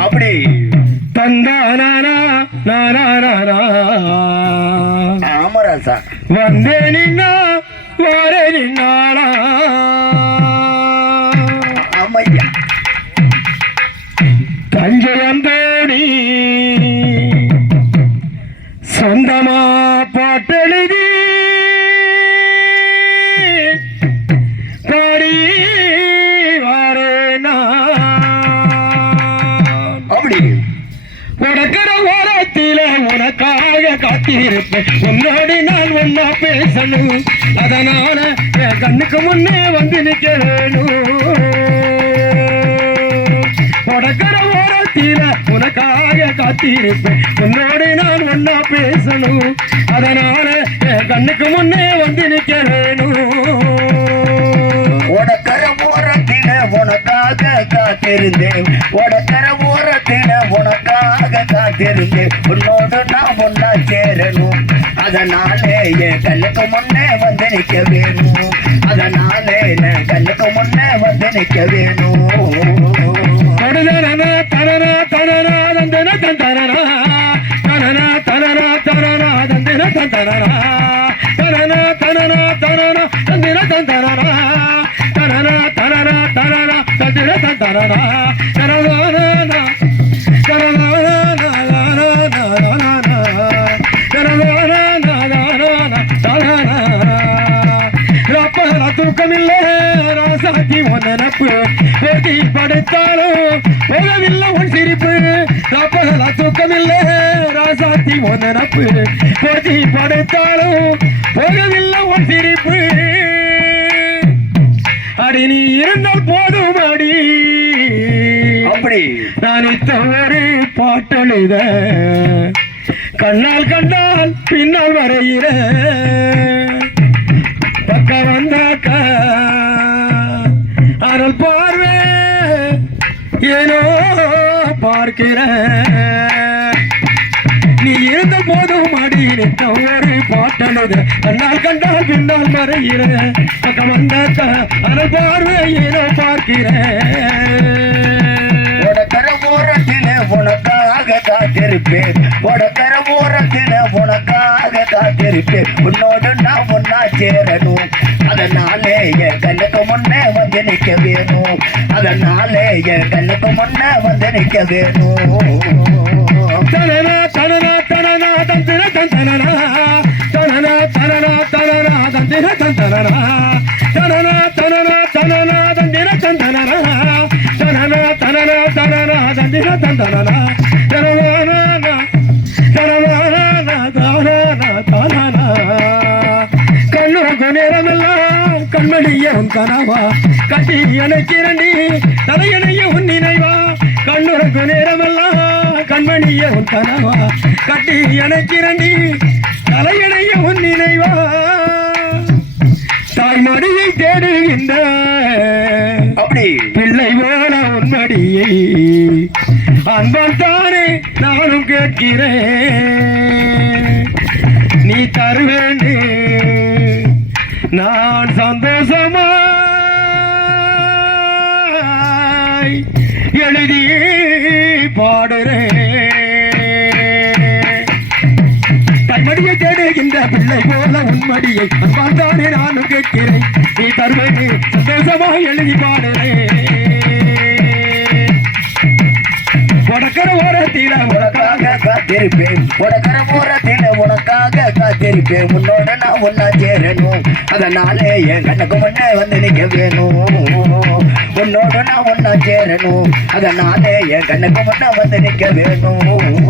அப்படி தந்தானா ஆமராசா வந்தே நின்னா வாரே நின்னாளா ஆமையா தஞ்சையந்தோணி சொந்தமா பாட்டெழுதி பாடி வாரேனா அப்படி உனக்கிற ஓரத்தில உனக்காக காத்திருப்பேன் உன்னோடு நான் ஒன்னா பேசணும் அதனால என் கண்ணுக்கு முன்னே வந்து நிற்க வேணும் உனக்கிற ஓரத்தில உனக்காக காத்திருப்பேன் உன்னோடு நான் ஒன்னா பேசணும் அதனால என் கண்ணுக்கு முன்னே வந்து நிற்க வேணும் உனக்கர ஓரத்தில உனக்காக காத்திருந்தேன் உனக்கர ஓரத்தில உனக்காக காத்திருந்தேன் உன்னோடு நான் ஒன்னா சேரணும் அதனாலே என் கண்ணுக்கு முன்னே வந்து நிற்க வேணும் அதனாலே என் கண்ணுக்கு முன்னே வந்து நிற்க வேணும் தனனா தனனா தனனா தந்தன தந்தனா தனனா தனனா தனனா தந்தன தந்தனா தனனா தனனா தனனா தந்தன தந்தனா தனனா தனனா தனனா தந்தன தந்தனா தனனா தூக்கமில்லை ராசாத்தி ஒன்னப்பு போட்டி படுத்தாலும் போகவில்லை உன் சிரிப்பு ராப்பகலா தூக்கமில்லை ராசாத்தி ஒன்னப்பு போட்டி படுத்தாலும் போகவில்லை உன் சிரிப்பு அடி நீ இருந்தால் போதும் அடி அப்படி நான் இத்தவறு பாட்டெழுத கண்ணால் கண்டால் பின்னால் வரையிற பக்க வந்தாக்க அருள் பார்வே ஏனோ பார்க்கிற நீ இருந்த போதும் அடி ஒரு பாட்டழுத கண்ணால் கண்டால் பின்னால் மறையிற பக்கம் வந்தாக்க அருள் பார்வே ஏனோ பார்க்கிற உனக்கர ஓரத்தில உனக்காக காத்திருப்பேன் உனக்கர ஓரத்தில உனக்காக காத்திருப்பேன் உன்னோடு நான் ஒன்னா சேரணும் அதனாலே என் கண்ணுக்கு முன்னே வந்து நிற்க வேணும் அதனாலே என் கண்ணுக்கு முன்னே வந்து நிற்க வேணும் தனனா தனனா தனனா தந்திர தந்தனா தனனா தனனா தனனா தந்திர தந்தனா தனனா தனனா தனனா தந்திர தந்தனா தனனா தனனா தனனா தந்திர தந்தனா தனனா தனனா தனனா தனனா கண்ணுக்கு நேரமெல்லாம் கண்மணியும் கனவா கட்டி அணைக்கிறண்டி தலையணைய உன் நினைவா கண்ணுக்கு நேரமெல்லாம் கண்மணிய உன் கனவா கட்டி அணைக்கிறண்டி தலையணைய உன் நினைவா தாய்மடியை தேடுகின்ற அப்படி பிள்ளை போல உன்மடியை அன்பால் தானே நானும் கேட்கிறேன் நீ தருவேண்டு நான் சந்தோஷமாய் எழுதி பாடுறேன் தன்மடியை தேடுகின்ற பிள்ளை போல உன்மடியை அன்பால்தானே நானும் கேட்கிறேன் நீ தருவேண்டு சந்தோஷமாய் எழுதி பாடுறேன் உனக்கர ஓரத்தில உனக்காக காத்திருப்பேன் உனக்கர ஓரத்தில உனக்காக காத்திருப்பேன் உன்னோட நான் ஒன்னா சேரணும் அதனாலே என் கண்ணுக்கு முன்னே வந்து நிற்க வேணும் உன்னோட நான் ஒன்னா சேரணும் அதனாலே என் கண்ணுக்கு முன்னே வந்து நிற்க வேணும்